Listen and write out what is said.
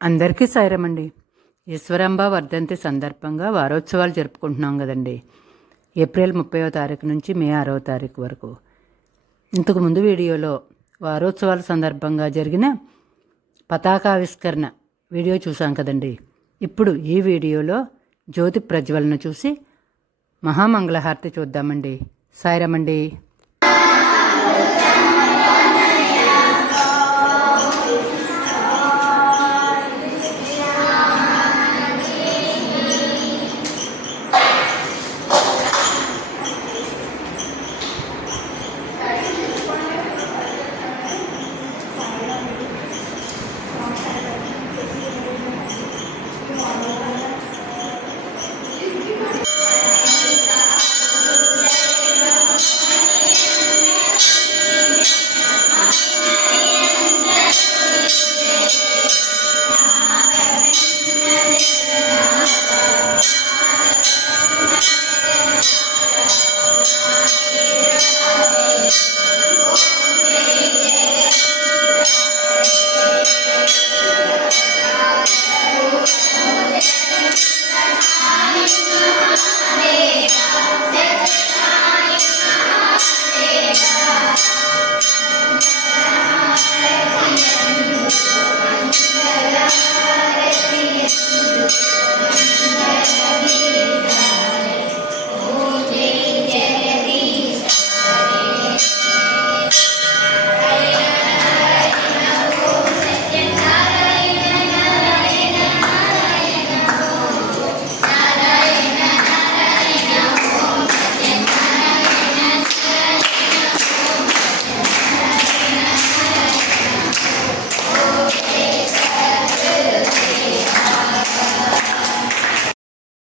అందరికీ సాయిరమండి. ఈశ్వరాంబ వర్ధంతి సందర్భంగా వారోత్సవాలు జరుపుకుంటున్నాం కదండి. ఏప్రిల్ ముప్పైవ తారీఖు నుంచి మే ఆరవ తారీఖు వరకు. ఇంతకు ముందు వీడియోలో వారోత్సవాల సందర్భంగా జరిగిన పతాకావిష్కరణ వీడియో చూసాం కదండి. ఇప్పుడు ఈ వీడియోలో జ్యోతి ప్రజ్వలన చూసి మహామంగళహారతి చూద్దామండి. సాయిరమండి.